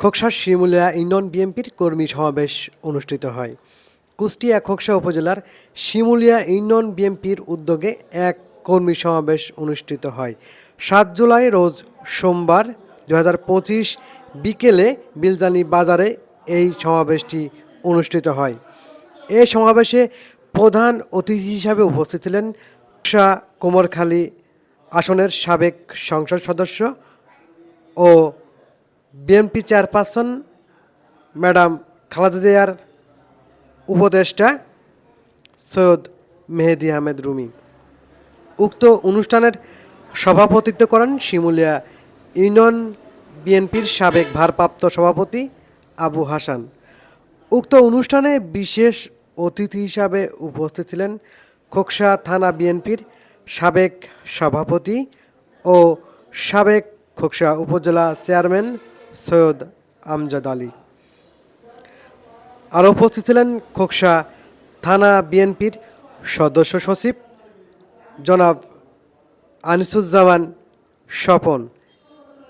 Khoksa Shimulia union বিএনপির কর্মী সমাবেশ অনুষ্ঠিত হয়। কুষ্টিয়া খোকসা উপজেলার শিমুলিয়া ইউনিয়ন বিএনপির উদ্যোগে এক কর্মী সমাবেশ অনুষ্ঠিত হয়। সাত জুলাই রোজ সোমবার দু হাজার পঁচিশ বিকেলে বিলজানি বাজারে এই সমাবেশটি অনুষ্ঠিত হয়। এই সমাবেশে প্রধান অতিথি হিসাবে উপস্থিত ছিলেন খোকসা কোমরখালী আসনের সাবেক সংসদ সদস্য ও বিএনপি চেয়ারপারসন ম্যাডাম খালেদা জিয়ার উপদেষ্টা সৈয়দ মেহেদি আহমেদ রুমি। উক্ত অনুষ্ঠানের সভাপতিত্ব করেন শিমুলিয়া ইউনিয়ন বিএনপির সাবেক ভারপ্রাপ্ত সভাপতি আবু হাসান। উক্ত অনুষ্ঠানে বিশেষ অতিথি হিসাবে উপস্থিত ছিলেন খোকসা থানা বিএনপির সাবেক সভাপতি ও সাবেক খোকসা উপজেলা চেয়ারম্যান সৈয়দ আমজাদ আলী। আরও উপস্থিত ছিলেন খোকসা থানা বিএনপির সদস্য সচিব জনাব আনিসুজ্জামান স্বপন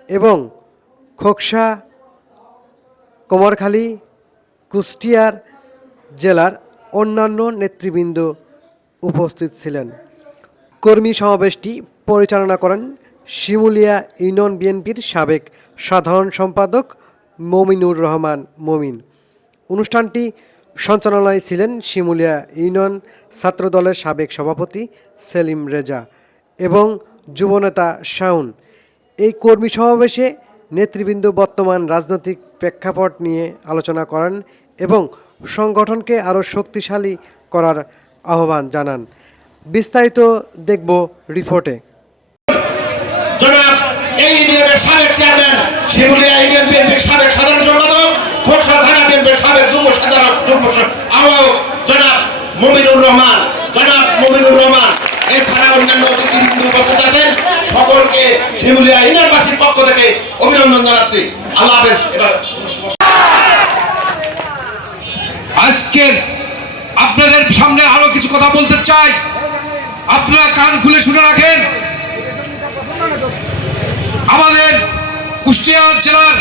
এবং খোকসা কোমরখালী কুষ্টিয়ার জেলার অন্যান্য নেতৃবৃন্দ উপস্থিত ছিলেন। কর্মী সমাবেশটি পরিচালনা করেন শিমুলিয়া ইউনিয়ন বিএনপির সাবেক সাধারণ সম্পাদক মমিনুর রহমান মমিন। অনুষ্ঠানটি সঞ্চালনায় ছিলেন শিমুলিয়া ইউনিয়ন ছাত্রদলের সাবেক সভাপতি সেলিম রেজা এবং যুবনেতা শাউন এই কর্মী সমাবেশে নেতৃবৃন্দ বর্তমান রাজনৈতিক প্রেক্ষাপট নিয়ে আলোচনা করেন এবং সংগঠনকে আরও শক্তিশালী করার আহ্বান জানান। বিস্তারিত দেখব রিপোর্টে। এই সাবেক শিমুলিয়া সাবেক সাধারণ সাবেক সাধারণ রহমান রহমান। এছাড়া অন্যান্য সকলকে শিমুলিয়া অভিনন্দন জানাচ্ছি। আল্লাহ হাফেজ, এবার আপনাদের সামনে আরও কিছু কথা বলতে চাই। আপনারা কান খুলে শুনে রাখেন আমাদের কুষ্টিয়া জেলার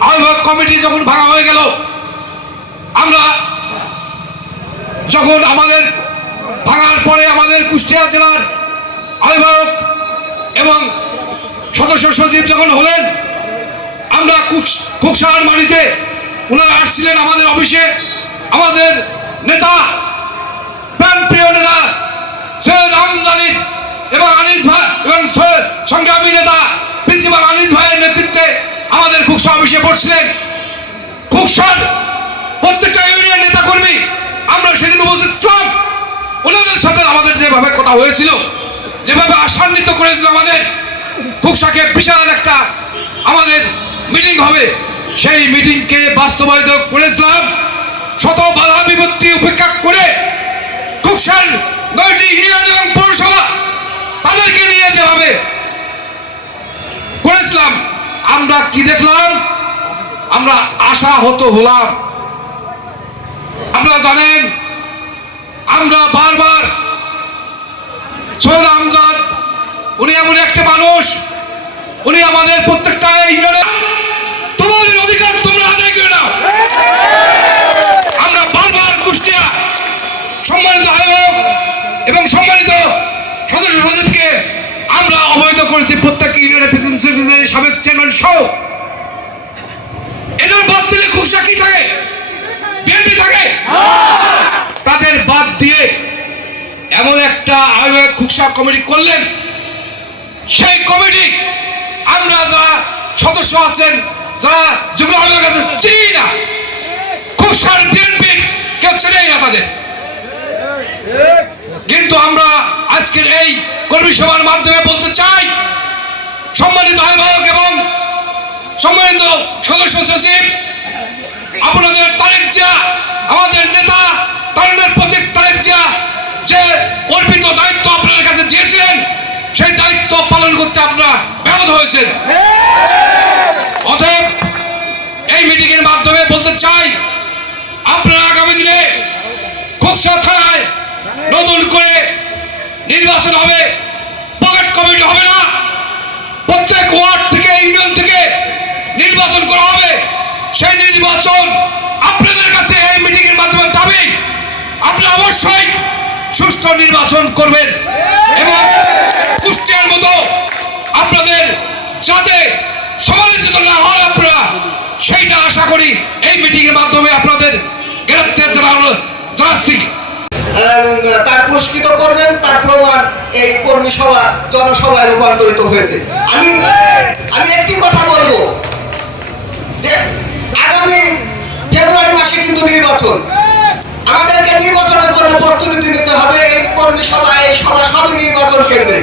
আহ্বায়ক কমিটি যখন ভাঙা হয়ে গেল, আমরা যখন আমাদের ভাঙার পরে আমাদের কুষ্টিয়া জেলার আহ্বায়ক এবং সদস্য সচিব যখন হলেন, আমরা কুকস- কুকসার মাটিতে ওনারা আসছিলেন আমাদের অফিসে। আমাদের নেতা প্রাণ প্রিয় নেতা সৈয়দ আহমদ আলী এবং আনিস ভাই এবং সৈয়দ সংগ্রামী নেতা প্রিন্সিপাল আনিস ভাইয়ের নেতৃত্বে আমাদের কুকসা অফিসে পড়ছিলেন কুকসার প্রত্যেকটা ইউনিয়ন নেতা কর্মী আমরা সেদিন উপস্থিত ছিলাম। ওনাদের সাথে আমাদের যেভাবে কথা হয়েছিল, যেভাবে আশান্বিত করেছিল আমাদের কুকসাকে বিশাল একটা আমাদের মিটিং হবে। সেই মিটিংকে বাস্তবায়িত করেছিলাম। শত বাধা বিপত্তি উপেক্ষা করে কুকসার নয়টি ইউনিয়ন এবং পৌরসভা তাদেরকে নিয়ে যেভাবে করেছিলাম। আমরা কি দেখলাম? আমরা আশা হতো হলাম। আপনারা জানেন, আমরা বারবার সৈয়দ আমজাদ, উনি এমন একটা মানুষ, উনি আমাদের প্রত্যেকটা ইউনিয়নে তোমাদের অধিকার তোমরা আদায় করে নাও আমরা বারবার কুষ্টিয়া সম্মানিত আয়োগ এবং সম্মানিত সদস্য সচিবকে আমরা অবহিত করেছি প্রত্যেক ইউনিয়নের প্রেসিডেন্ট সেক্রেটারি সাবেক চেয়ারম্যান সহ এদের বাদ দিলে কুষ্টিয়া কি থাকে? তাদের বাদ দিয়ে এমন একটা আয়োগ খুকসা কমিটি করলেন। সেই কমিটি আমরা যারা সদস্য আছেন, যারা যুগ্ম আয়োজক আছেন, চিনি না। খুকসার বিএনপি কেউ চেনেই না তাদের। কিন্তু আমরা আজকের এই কর্মী সভার মাধ্যমে বলতে চাই সম্মানিত আহ্বায়ক এবং সম্মানিত সদস্য সচিব, আপনাদের তারেক জিয়া, আমাদের নেতা তারুণের প্রতীক তারেক জিয়া যে অর্পিত দায়িত্ব আপনাদের কাছে দিয়েছিলেন, সেই দায়িত্ব পালন করতে আপনারা ব্যাহত হয়েছেন। অতএব এই মিটিং এর মাধ্যমে বলতে চাই, আপনারা আগামী দিনে খোকসা থানায় নতুন করে নির্বাচন হবে পকেট কমিটি হবে না প্রত্যেক ওয়ার্ড থেকে ইউনিয়ন থেকে নির্বাচন করা হবে নির্বাচন আপনাদের কাছে এই মিটিং এর মাধ্যমে দাবি আপনি অবশ্যই সুষ্ঠু নির্বাচন করবেন এবং কুষ্টিয়ার মতো আপনাদের যাতে সমালোচিত না হন আপনারা, সেইটা আশা করি এই মিটিং এর মাধ্যমে আপনাদের গ্রেপ্তার জানানো জানাচ্ছি তার পুরস্কৃত করবেন, তার প্রমাণ এই কর্মী সভা, জনসভায় রূপান্তরিত হয়েছে। আমি আমি একটি কথা বলব যে আগামী ফেব্রুয়ারি মাসে কিন্তু নির্বাচন। আমাদেরকে নির্বাচনের জন্য প্রস্তুতি নিতে হবে। এই কর্মী সভা এই সভা সবই নির্বাচন কেন্দ্রে।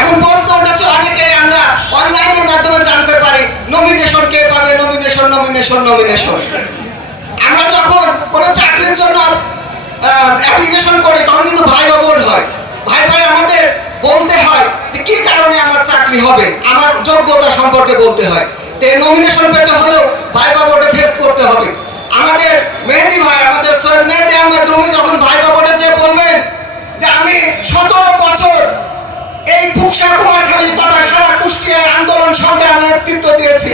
এখন উঠেছে অনেকে আমরা অনলাইনের মাধ্যমে জানতে পারি নমিনেশন কে পাবে নমিনেশন নমিনেশন নমিনেশন আমরা যখন কোনো চাকরির জন্য অ্যাপ্লিকেশন করি, তখন কিন্তু ভাইবা বোর্ড হয়। ভাই ভাই আমাদের বলতে হয় যে কি কারণে আমার চাকরি হবে? আমার যোগ্যতা সম্পর্কে বলতে হয়। তো নমিনেশন পেতে হলেও ভাইবা বোর্ডে ফেস করতে হবে। আমাদের মেহেদি ভাই, আমাদের সৈয়দ মেহেদি আহমেদ রুমি যখন ভাইবা বোর্ডে যে বলবেন যে আমি সতেরো বছর এই ফুকসা কুমারখালী তথা সারা কুষ্টিয়ার আন্দোলন সংগ্রামে নেতৃত্ব দিয়েছি।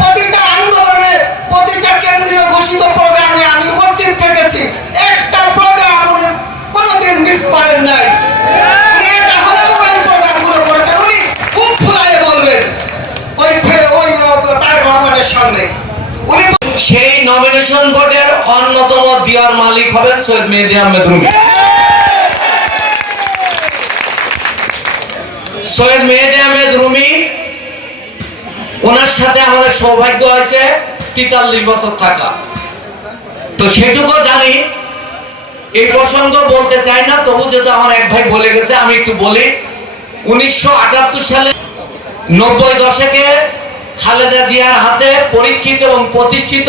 প্রতিটা আন্দোলনের প্রতিটা কেন্দ্রীয় ঘোষিত প্রোগ্রামে আমি উপস্থিত থেকেছি। একটা প্রোগ্রাম উনি কোনোদিন মিস করেন নাই। সেই নমিনেশন বোর্ডের অন্যতম দিয়ার মালিক হবেন সৈয়দ মেহেদি আহমেদ রুমি। সৈয়দ মেহেদি আহমেদ রুমি, ওনার সাথে আমাদের সৌভাগ্য হয়েছে তেতাল্লিশ বছর থাকা। তো সেটুকু জানি, এই প্রসঙ্গ বলতে চাই না, তবু যেহেতু আমার এক ভাই বলে গেছে, আমি একটু বলি। উনিশশো আটাত্তর সালে নব্বই দশকে খালেদা জিয়ার হাতে পরীক্ষিত এবং প্রতিষ্ঠিত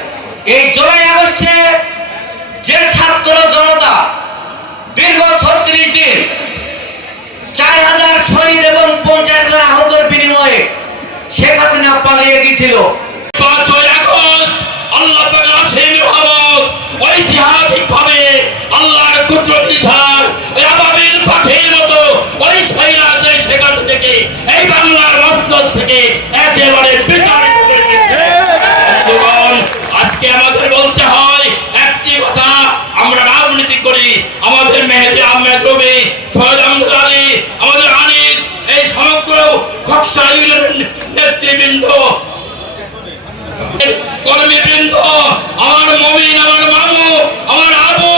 এই জুলাই আগস্টে যে ছাত্র জনতা দীর্ঘ ছত্রিশ দিন চার হাজার শহীদ এবং হাজার আহতের বিনিময়ে শেখ হাসিনা পালিয়ে গিয়েছিল ওই সেখান থেকে এই থেকে একেবারে। বন্ধুগণ, আজকে আমাদের বলতে হয়, একটি কথা আমরা রাজনীতি করি। আমাদের মেহেদি আহমেদ রবি, সৈয়দ আলী, আমাদের আনিস এই সমগ্র নেতৃবৃন্দ কর্মীবৃন্দ, আমার মমিন, আমার মামু, আমার আবু,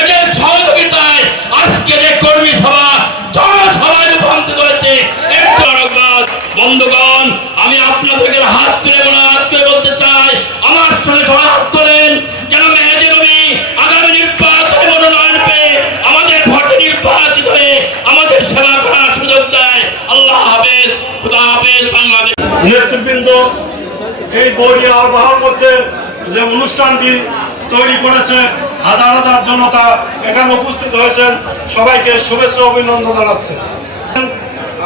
এদের সহযোগিতায় আজকে যে কর্মী সভা জনসভায় রূপান্তরিত হয়েছে। বন্ধুগণ, আমি আপনাদেরকে হাত হাত তুলে এই বড়িয়া আবহাওয়ার মধ্যে যে অনুষ্ঠানটি তৈরি করেছে, হাজার হাজার জনতা এখানে উপস্থিত হয়েছেন। সবাইকে শুভেচ্ছা, অভিনন্দন জানাচ্ছে।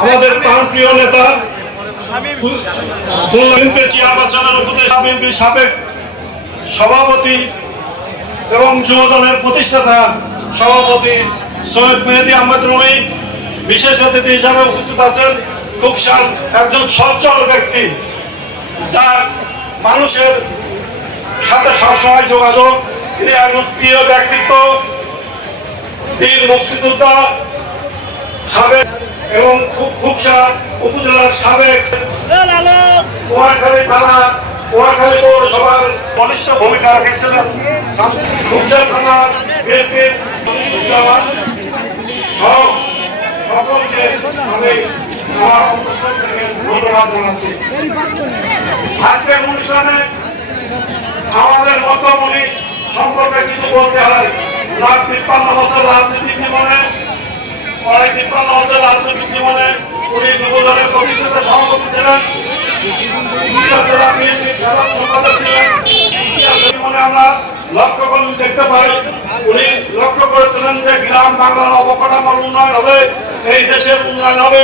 আমাদের প্রাণপ্রিয় নেতা চেয়ারপারসনের উপদেষ্টা, বিএনপির সাবেক সভাপতি এবং যুবদলের প্রতিষ্ঠাতা সভাপতি সৈয়দ মেহেদি আহমেদ রুমি, বিশেষ অতিথি হিসাবে উপস্থিত আছেন। একজন সচ্ছল ব্যক্তি। যার মানুষের সাথে সবসময় যোগাযোগ, তিনি একজন প্রিয় ব্যক্তিত্ব, বীর মুক্তিযোদ্ধা, সাবেক এবং খুব খুবসা উপজেলার সাবেক ভূমিকা সকলকে আমি ধন্যবাদ জানাচ্ছি আজকের আমাদের মতমণি সম্পর্কে কিছু বলতে হয় লাখ তিপ্পান্ন বছর রাজনীতি জীবনে প্রায় তিপ্পান্ন বছর রাজনৈতিক জীবনে উনি যুবদলের প্রতিষ্ঠাতা সভাপতি ছিলেন আমরা লক্ষ্য করলে দেখতে পাই উনি লক্ষ্য করেছিলেন যে গ্রাম বাংলার অবকাঠামোর উন্নয়ন হবে এই দেশের উন্নয়ন হবে।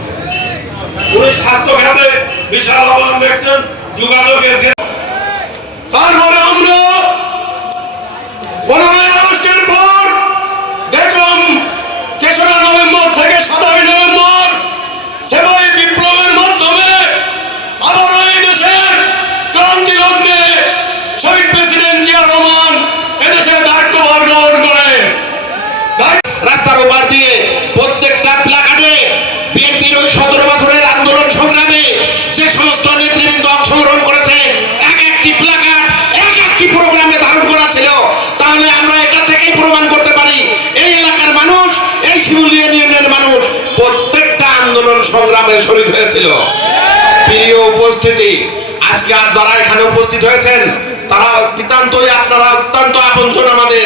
উনি স্বাস্থ্য খাতে বিশাল অবদান দেখছেন যোগাযোগের তারপরে আমরা পনেরোই আগস্টের পর দেখলাম তেসরা নভেম্বর থেকে সাতই নভেম্বর সেবাই বিপ্লবের মাধ্যমে আবার এই দেশের ক্রান্তি লগ্নে শহীদ প্রেসিডেন্ট জিয়া রহমান এদেশের দায়িত্বভার গ্রহণ করে দায়িত্ব রাস্তার ওপার দিয়ে প্রত্যেকটা প্লাকার্ডে বিএনপির ওই সতেরো বছরের আন্দোলন সংগ্রামে যে সমস্ত নেতৃবৃন্দ অংশগ্রহণ করেছে এক একটি প্লাকার্ড এক একটি প্রোগ্রামে ধারণ করা ছিল তাহলে আমরা এটা থেকেই প্রমাণ করতে পারি এই এলাকার মানুষ এই শিমুলি ইউনিয়নের মানুষ প্রত্যেকটা আন্দোলন সংগ্রামে শরীর হয়েছিল। প্রিয় উপস্থিতি, আজকে আর যারা এখানে উপস্থিত হয়েছেন, তারা নিতান্তই আপনারা অত্যন্ত আপনজন আমাদের।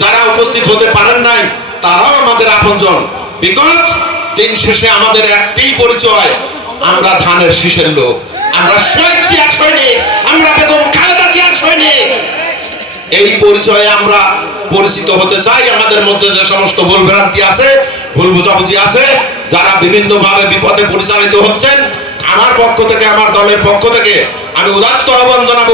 যারা উপস্থিত হতে পারেন নাই, তারাও আমাদের আপনজন। বিকজ দিন শেষে আমাদের একটাই পরিচয়, আমরা ধানের শীষের লোক। আমরা শহীদ জিয়ার সৈনিক, আমরা বেগম খালেদা জিয়ার সৈনিক। এই পরিচয়ে আমরা পরিচিত হতে চাই। আমাদের মধ্যে যে সমস্ত ভুল ভ্রান্তি আছে, ভুল বোঝাবুঝি আছে যারা বিভিন্ন ভাবে বিপদে পরিচালিত হচ্ছেন, আমার পক্ষ থেকে, আমার দলের পক্ষ থেকে আমি উদাত্ত আহ্বান জানাব,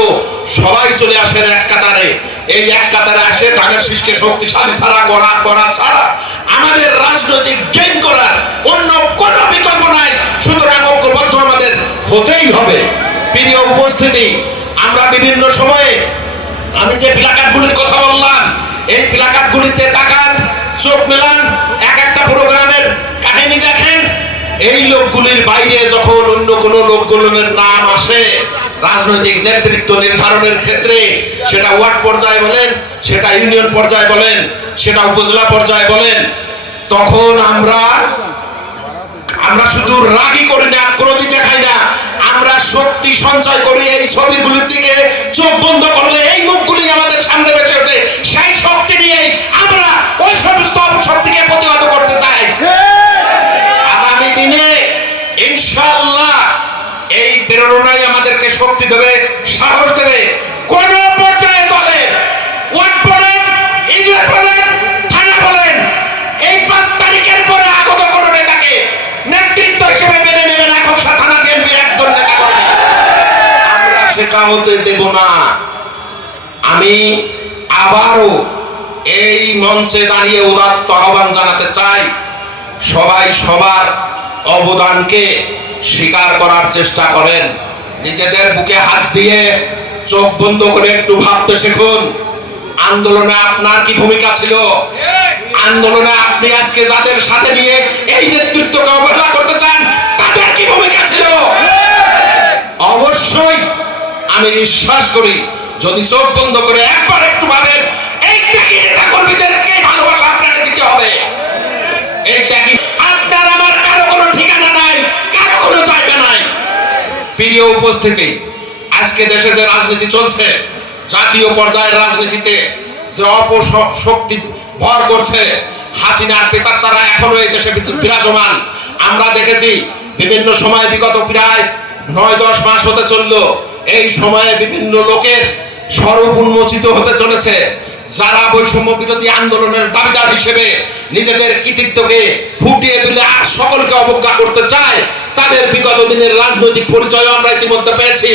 সবাই চলে আসেন এক কাতারে। এই এক কাতারে আসে ধানের শীষকে শক্তিশালী ছাড়া করা করা ছাড়া আমাদের রাজনৈতিক গেম করার অন্য কোনো বিকল্প নাই। সুতরাং ঐক্যবদ্ধ আমাদের হতেই হবে। প্রিয় উপস্থিতি, আমরা বিভিন্ন সময়ে আমি যে প্লাকার্ডগুলির কথা বললাম, এই প্লাকার্ডগুলিতে তাকান, চোখ মেলান, এক একটা প্রোগ্রামের কাহিনী দেখেন এই লোকগুলির বাইরে যখন অন্য কোনো লোকগুলোর নাম আসে, রাজনৈতিক নেতৃত্ব নির্ধারণের ক্ষেত্রে সেটা ওয়ার্ড পর্যায়ে বলেন, সেটা ইউনিয়ন পর্যায়ে বলেন, সেটা উপজেলা পর্যায়ে বলেন, তখন আমরা আমরা শুধু রাগই করি না, ক্রোধই দেখাই না, আমরা শক্তি সঞ্চয় করি এই ছবিগুলির দিকে, চোখ বন্ধ করলে এই মুখগুলি আমাদের সামনে বেঁচে ওঠে সেই শক্তি নিয়ে আমরা ওই সমস্ত অপশক্তিকে প্রতিহত করতে চাই আগামী দিনে ইনশাআল্লাহ এই প্রেরণাই আমাদেরকে শক্তি দেবে সাহস দেবে কোন পর্যায়ে দলে ওয়ার্ড বলেন ইউনিয়ন বলেন থানা বলেন এই পাঁচ তারিখের পরে আগত কোনো নেতাকে নেতৃত্ব হিসেবে মেনে নেবেন এখন থানা বিএনপির একজন নেতা করে আমরা সেটা হতে দেব না। আমি আবারও এই মঞ্চে দাঁড়িয়ে উদাত্ত আহ্বান জানাতে চাই সবাই সবার অবদানকে স্বীকার করার চেষ্টা করেন। নিজেদের বুকে হাত দিয়ে চোখ বন্ধ করে একটু ভাবতে শিখুন আন্দোলনে আপনার কি ভূমিকা ছিল? আন্দোলনে আপনি আজকে যাদের সাথে নিয়ে এই নেতৃত্বকে অবহেলা করতে চান তাদের কি ভূমিকা ছিল? অবশ্যই আমি বিশ্বাস করি। যদি চোখ বন্ধ করে একবার একটু ভাবেন, এই ত্যাগী নেতা কর্মীদেরকে ভালোবাসা আপনাকে দিতে হবে। এই ত্যাগী আপনার আমার কারও কোনো ঠিকানা নাই, কারও কোনো জায়গা নাই। প্রিয় উপস্থিতি, আজকে দেশে যে রাজনীতি চলছে, জাতীয় পর্যায়ের রাজনীতিতে যে অপশক্তি ভর করছে, হাসিনার পেতার তারা এখনও এই দেশে বিরাজমান। আমরা দেখেছি, বিভিন্ন সময় বিগত প্রায় নয় দশ মাস হতে চলল এই সময়ে বিভিন্ন লোকের স্বরূপ উন্মোচিত হতে চলেছে। যারা বৈষম্য বিরোধী আন্দোলনের দাবিদার হিসেবে নিজেদের কৃতিত্বকে ফুটিয়ে তুলে আর সকলকে অবজ্ঞা করতে চায় তাদের বিগত দিনের রাজনৈতিক পরিচয় আমরা ইতিমধ্যে পেয়েছি।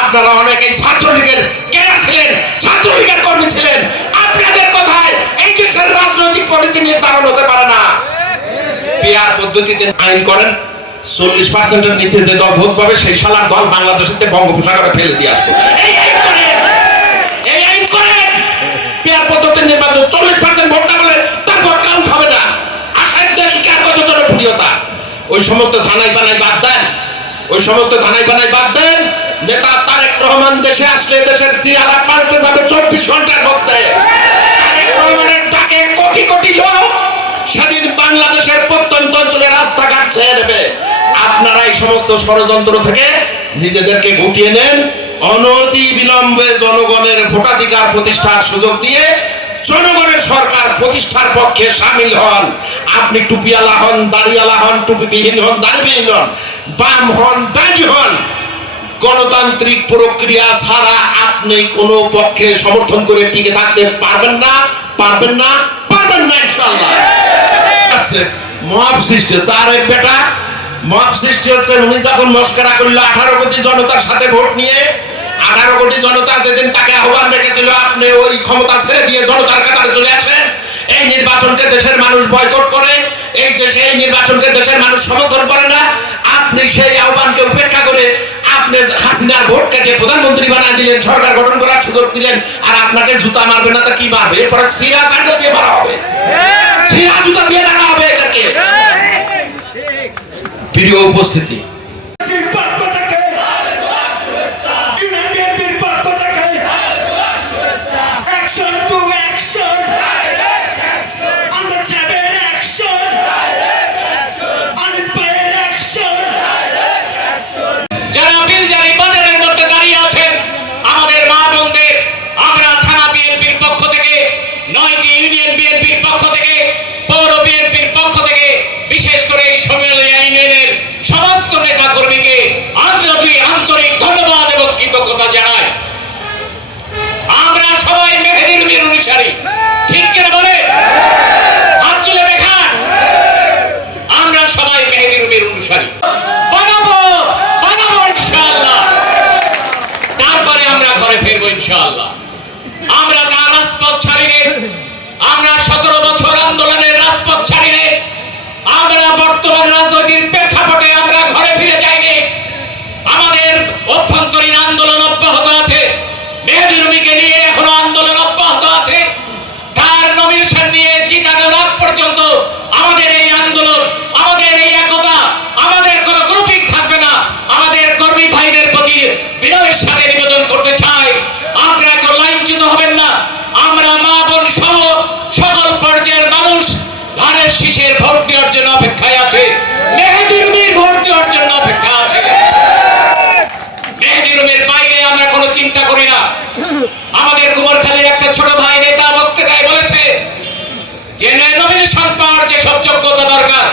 আপনারা অনেকেই ছাত্রলীগের কেনা ছিলেন? ছাত্রলীগের কর্মী ছিলেন। আপনাদের কথায় এই দেশের রাজনৈতিক পলিসি নির্ধারণ হতে পারে না। পিয়ার পদ্ধতিতে আইন করেন চল্লিশ পার্সেন্টের নিচে যে দল ভোট পাবে, সেই দল বঙ্গোপসাগরে ফেলে দিয়ে আসবে। চব্বিশ ঘণ্টার কোটি কোটি বাংলাদেশের প্রত্যন্ত রাস্তাঘাট ছেড়ে দেবে। আপনারা এই সমস্ত ষড়যন্ত্র থেকে নিজেদেরকে গুটিয়ে নেন। অনতি বিলম্বে জনগণের ভোটাধিকার প্রতিষ্ঠার সুযোগ দিয়ে জনগণের সরকার প্রতিষ্ঠার পক্ষে সামিল হন। আপনি টুপিওয়ালা হন, দাড়িওয়ালা হন, টুপিবিহীন হন, দাড়িবিহীন হন, বাম হন ব্যানি হন, গণতান্ত্রিক প্রক্রিয়া ছাড়া আপনি কোনো পক্ষে সমর্থন করে টিকে থাকতে পারবেন না পারবেন না পারবেন না ইনশাআল্লাহ। আছে মব সৃষ্টি হচ্ছে বেটা মব সৃষ্টি হচ্ছে উনি যখন মস্করা করল, আঠারো কোটি জনতার সাথে ভোট নিয়ে, আঠারো কোটি জনতা যেদিন তাকে আহ্বান রেখেছিল, আপনি ওই ক্ষমতা ছেড়ে দিয়ে জনতার কাতারে চলে আসেন, এই নির্বাচনকে দেশের মানুষ বয়কট করে, এই দেশে এই নির্বাচনকে দেশের মানুষ সমর্থন করে না। আপনি সেই আহ্বানকে উপেক্ষা করে আপনি হাসিনার ভোট কেটে প্রধানমন্ত্রী বানায় দিলেন, সরকার গঠন করার সুযোগ দিলেন, আর আপনাকে জুতা মারবে না তা কি মারবে? এরপরে সিরা চান্ডা দিয়ে মারা হবে। সিরা জুতা দিয়ে মারা হবে এদেরকে। প্রিয় উপস্থিতি পক্ষ থেকে ইউনিয়ন পক্ষ থেকে action to action under seven action uninspired action যারা বিলজারি বাজারের মধ্যে দাঁড়িয়ে আছেন আমাদের মা বোনদের আমরা থানা বিএনপির পক্ষ থেকে নয়টি ইউনিয়ন বিএনপির পক্ষ থেকে পৌর বিএনপির পক্ষ থেকে বিশেষ করে এই সম্মেলনী ইউনিয়নের সমস্ত নেতা কর্মীকে আন্তরিক আন্তরিক ধন্যবাদ এবং কৃতজ্ঞতা জানাই আমরা সবাই মেহেদির বীর অনুসারী ঠিক কিনা বলে হাত তুলে দেখান আমরা সবাই মেহেদির বীর অনুসারী বানাবো বানাবো ইনশাআল্লাহ তারপরে আমরা ঘরে ফিরবো ইনশাআল্লাহ আমরা না রাজপথ ছাড়িনে আমরা সতেরো বছর আন্দোলনের রাজপথ ছাড়িনে আমরা বর্তমান রাজনৈতিক প্রেক্ষাপটে আমরা ঘরে ফিরে যাইনি আমাদের অভ্যন্তরীণ আন্দোলন অব্যাহত আছে মেহেদি রুমিকে নিয়ে এখনও আন্দোলন অব্যাহত আছে তার নমিনেশন নিয়ে জিতানোর আগ পর্যন্ত আমাদের এই আন্দোলন আমাদের এই একতা আমাদের কোনো গ্রুপিং থাকবে না আমাদের কর্মী ভাইদের প্রতি বিনয়ের সাথে নিবেদন করতে চাই। আপনারা কেউ লাইনচ্যুত হবেন না। আমরা মা, বোন সহ সকল পর্যায়ের মানুষ ধানের শীষের ভোট দেওয়ার জন্য অপেক্ষায় আছে। মেহেদির বীর ভোট দেওয়ার জন্য অপেক্ষা আছে। মেহেদি রুমের বাইরে আমরা কোনো চিন্তা করি না। আমাদের কুমারখালীর একটা ছোট ভাই নেতা বক্তৃতায় বলেছে যে নমিনেশন পাওয়ার যে সব যোগ্যতা দরকার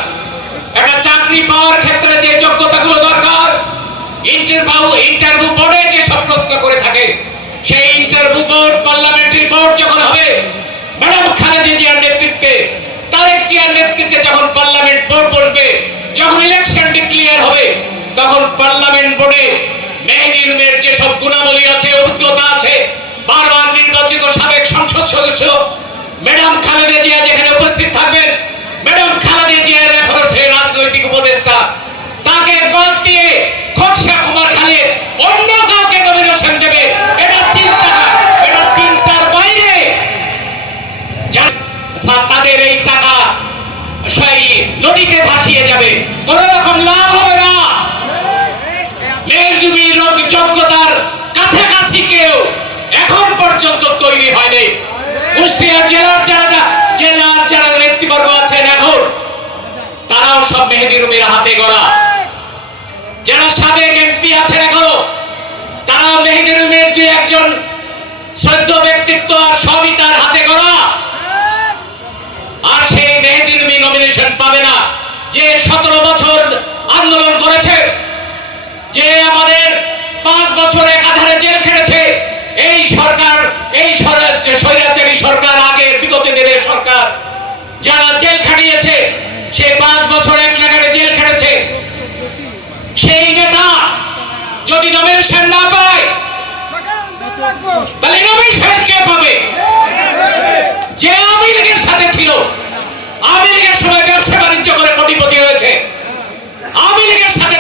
একটা চাকরি পাওয়ার ক্ষেত্রে যে যোগ্যতাগুলো দরকার ইন্টারভিউ ইন্টারভিউ বোর্ডে যে সব প্রশ্ন করে থাকে সেই ইন্টারভিউ বোর্ড পার্লামেন্টারি বোর্ড যখন হবে ম্যাডাম খালেদা জিয়ার নেতৃত্বে তারেক জিয়ার নেতৃত্বে যখন পার্লামেন্ট বোর্ড বসবে, যখন ইলেকশন ডিক্লিয়ার হবে, তখন পার্লামেন্ট বোর্ডে মেহেদি রুমের যেসব গুণাবলী আছে, অভিজ্ঞতা আছে, বারবার নির্বাচিত সাবেক সংসদ সদস্য, ম্যাডাম খালেদা জিয়া যেখানে উপস্থিত থাকবেন, ম্যাডাম খালেদা জিয়ার এখন হচ্ছে রাজনৈতিক উপদেষ্টা, তাকে বাদ দিয়ে খোকসা কুমার খালে অন্য কাউকে নমিনেশন দেবে। এটা চিন্তা এটা চিন্তার বাইরে যা- সা- তাদের এই টাকা নদীতে ভাসিয়ে যাবে। রকম লাভ হবে না। যোগ্যতার কাছাকাছি কেউ এখন পর্যন্ত তৈরি হয়নি। কুষ্টিয়া জেলার যারা জেলার যারা নেতৃবর্গ আছেন এখন, তারাও সব মেহেদি রুমের হাতে গড়া। যারা সাবেক এমপি আছেন এখনও, তারাও মেহেদি রুমের দুই একজন শ্রদ্ধ ব্যক্তিত্ব আর সবই তার হাতে গড়া আর সেই মেহেদি রুমি নমিনেশন পাবে না যে সতেরো বছর আন্দোলন করেছে, যে আমাদের পাঁচ বছর একাধারে জেল খেটেছে, এই সরকার, এই স্বৈরাচারী সরকার আগে বিগত দিনের সরকার, যারা জেল খাটিয়েছে, সে পাঁচ বছর এক লাগারে জেল খেটেছে। সেই নেতা যদি নমিনেশন না পায়, তাহলে নমিনেশন কে পাবে? যে আওয়ামী লীগের সাথে ছিল আওয়ামী লীগের সময় ব্যবসা বাণিজ্য করে কোটিপতি হয়েছে আওয়ামী লীগের সাথে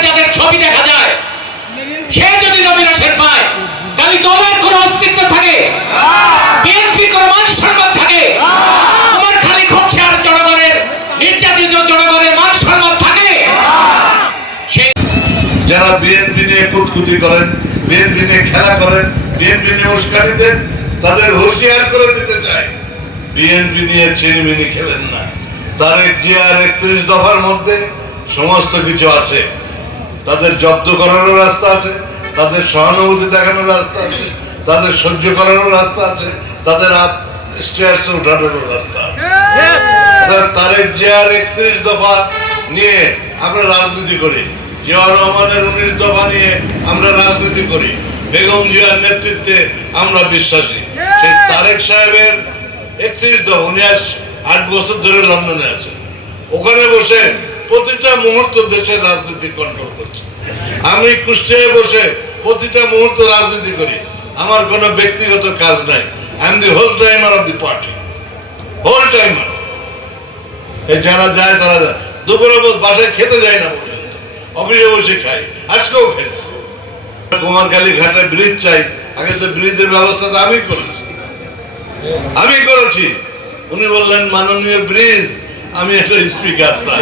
ছবি দেখা যায়, সে যদি নমিনেশন পায়, তাহলে দলের কোনো অস্তিত্ব থাকে। যারা বিএনপি নিয়ে কুটকুটি করেন, বিএনপি নিয়ে খেলা করেন, বিএনপি নিয়ে উস্কানি দেন, তাদের হুঁশিয়ার করে দিতে চাই বিএনপি নিয়ে ছিনিমিনি খেলেন না। তারেক জিয়ার একত্রিশ দফার মধ্যে সমস্ত কিছু আছে। তাদের জব্দ করারও রাস্তা আছে তাদের সহানুভূতি দেখানোর রাস্তা আছে তাদের সহ্য করারও রাস্তা আছে তাদের স্টেয়ার্সে উঠানোরও রাস্তা আছে। তার- তারেক জিয়ার একত্রিশ দফা নিয়ে আমরা রাজনীতি করি জিয়া রহমানের উনিশ দফা নিয়ে আমরা রাজনীতি করি বেগম জিয়ার নেতৃত্বে আমরা বিশ্বাসী। সেই তারেক সাহেবের একত্রিশ দফা উনি আট বছর ধরে লন্ডনে আছেন। ওখানে বসে প্রতিটা মুহূর্ত দেশের রাজনীতি কন্ট্রোল করছে। আমি কুষ্টিয়ায় বসে প্রতিটা মুহূর্ত রাজনীতি করি। আমার কোনো ব্যক্তিগত কাজ নাই। I the whole timer of the party whole timer এই যারা যায়, তারা যায়। দুপুরে বস- বাসায় খেতে যায় না পর্যন্ত। অফিসে বসে খাই। আজকেও খাইছি কুমারখালী ঘাটে ব্রিজ চাই। আগে তো ব্রিজের ব্যবস্থা তো আমি করেছি। আমি করেছি। উনি বললেন, মাননীয় ব্রিজ, আমি একটা স্পিকার চাই।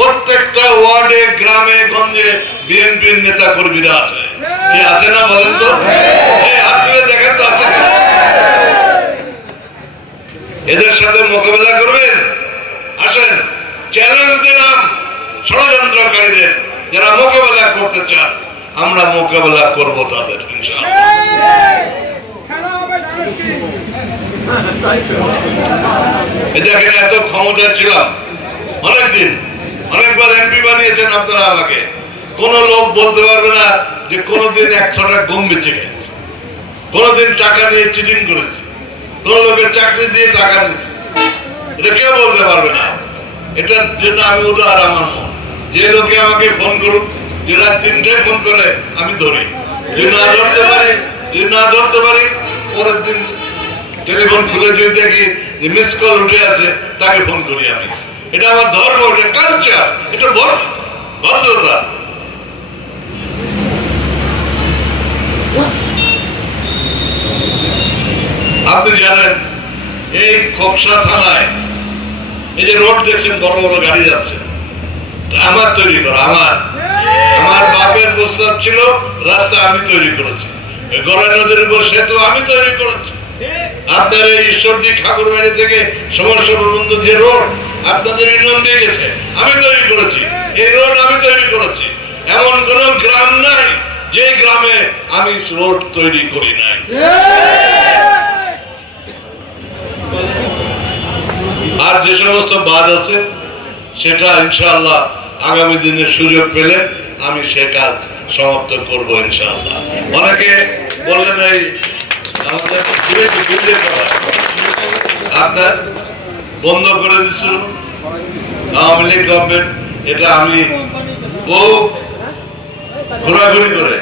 প্রত্যেকটা ওয়ার্ডে গ্রামে গঞ্জে বিএনপির নেতা কর্মীরা আছে কি আছে না বলেন তো? এই দেখেন তো আছে এদের সাথে মোকাবেলা করবেন? আসেন চ্যালেঞ্জ দিলাম ষড়যন্ত্রকারীদের যারা মোকাবেলা করতে চান। আমরা মোকাবেলা করব তাদের দেখেন এত ক্ষমতা ছিলাম। অনেকদিন। অনেকবার এমপি বানিয়েছেন আপনারা আমাকে। কোন লোক বলতে পারবে না যে কোনোদিন একশো টাকা গম বেঁচে গেছে। কোনোদিন টাকা নিয়ে চিটিং করেছি। কোন লোকের চাকরি দিয়ে টাকা নিয়েছি। এটা কেউ বলতে পারবে না। এটার জন্য আমি আমার মন। যে লোকে আমাকে ফোন করুক, যে রাত তিনটে ফোন করে, আমি ধরি। যদি না ধরতে পারি, যদি না ধরতে পারি, পরের দিন টেলিফোন খুলে যদি দেখি যে মিস কল উঠে আছে তাকে ফোন করি আমি। এটা আমার ধর্ম, এটা কালচার এটা ভদ্র ভদ্রতা আপনি জানেন, এই খোকসা থানায় এই যে রোড দেখছেন, বড় বড় গাড়ি যাচ্ছে। আমার তৈরি করা, আমার। আমার বাপের প্রস্তাব ছিল, রাস্তা আমি তৈরি করেছি। গড়াই নদীর উপর সেতু আমি তৈরি করেছি। আপনার এই ঈশ্বরদী ঠাকুরবাড়ি থেকে সমস্যা যে রোড আপনাদের ইউনিয়ন দিয়ে গেছে। আমি তৈরি করেছি। এই রোড আমি তৈরি করেছি। এমন কোন গ্রাম নাই যে গ্রামে আমি রোড তৈরি করি নাই। আর যে সমস্ত বাদ আছে, সেটা ইনশাআল্লাহ আগামী দিনে সুযোগ পেলে আমি সে কাজ সমাপ্ত করব ইনশাআল্লাহ। অনেকে বললেন এই আমাদের আপনার বন্ধ করে দিচ্ছিল আওয়ামী লীগ গভর্নমেন্ট এটা আমি বহু ঘোরাঘুরি করে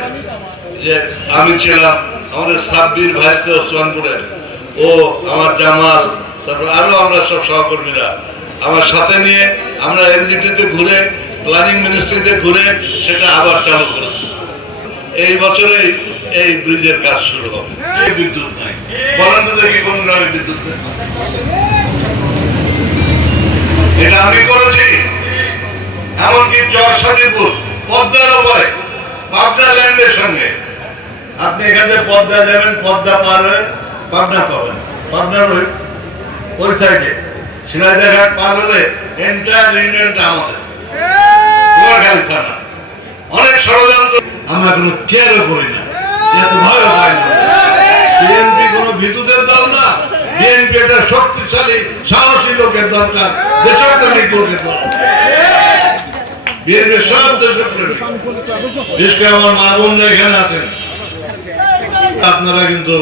যে আমি ছিলাম আমাদের সাব্বির ভাইস্তে ওসমানপুরের ও, আমার জামাল, তারপর আরও আমরা সব সহকর্মীরা। আমার সাথে নিয়ে আমরা এনজিটিতে ঘুরে প্ল্যানিং মিনিস্ট্রিতে ঘুরে সেটা আবার চালু করেছি। এই বছরে এই ব্রিজের কাজ শুরু হবে। বিদ্যুৎ নাই। বলেন তো দেখি কোন গ্রামে বিদ্যুৎ নেই। এটা আমি করেছি। এমনকি পদ্মার উপরে পাবনা ল্যান্ডের সঙ্গে। আপনি এখানে পদ্মা যাবেন, পদ্মা পার হয়ে পাবনা পাবেন। পাবনার ওই ওই সাইডে। পার হলে এন্টায়ার ইউনিয়নটা আমাদের। কুমারখালী থানা অনেক ষড়যন্ত্র। আমরা কোনো কেয়ারও করি না। এত পাই না। বিএনপি কোনো বিদ্যুতের দল না। বিএনপি একটা শক্তিশালী সাহসী লোকের দরকার দেশপ্রেমিক লোকের দরকার। বিএনপি সব দেশপ্রেমিক। বিশেষ করে আমার মা বোনরা এখানে আছেন। আপনারা কিন্তু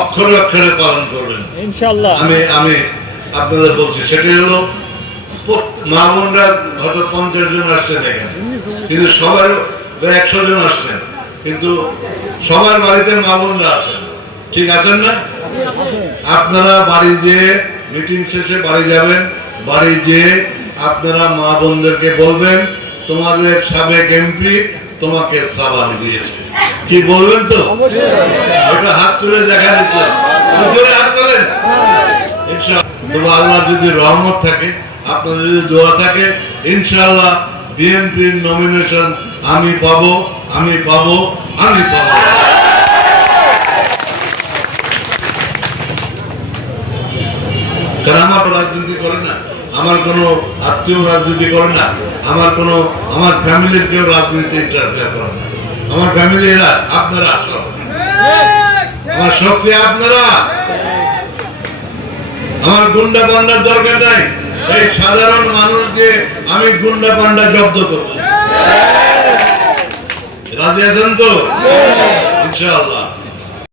অক্ষরে অক্ষরে পালন করবেন। আমি আমি আপনাদের বলছি সেটি হলো মা বোনরা হয়তো পঞ্চাশ জন আসছেন এখানে। কিন্তু সবার একশো জন আসছেন। কিন্তু সবার বাড়িতে মা বোনরা আছেন। ঠিক আছেন না? আপনারা বাড়ি যেয়ে মিটিং শেষে বাড়ি যাবেন বাড়ি যেয়ে আপনারা মা বোনদেরকে বলবেন তোমাদের সাবেক এমপি তোমাকে সালাম দিয়েছে। কি বলবেন তো? ওটা হাত তুলে দেখা দিচ্ছে হাত তোলেন। ইনশাআল্লাহ। আল্লাহ যদি রহমত থাকে আপনার যদি দোয়া থাকে ইনশাআল্লাহ বিএনপির নমিনেশন আমি পাবো আমি পাবো আমি পাবো। কারণ রাজনীতি করে না? আমার কোনো আত্মীয় রাজনীতি করে না। আমার কোনো, আমার ফ্যামিলির কেউ রাজনীতি ইন্টারফেয়ার করে না। আমার ফ্যামিলি এরা, আপনারা সব। আমার শক্তি আপনারা। আমার গুন্ডা পান্ডার দরকার নাই। এই সাধারণ মানুষকে আমি গুন্ডা পান্ডা জব্দ করব। রাজি আছেন তো? ইনশাআল্লাহ।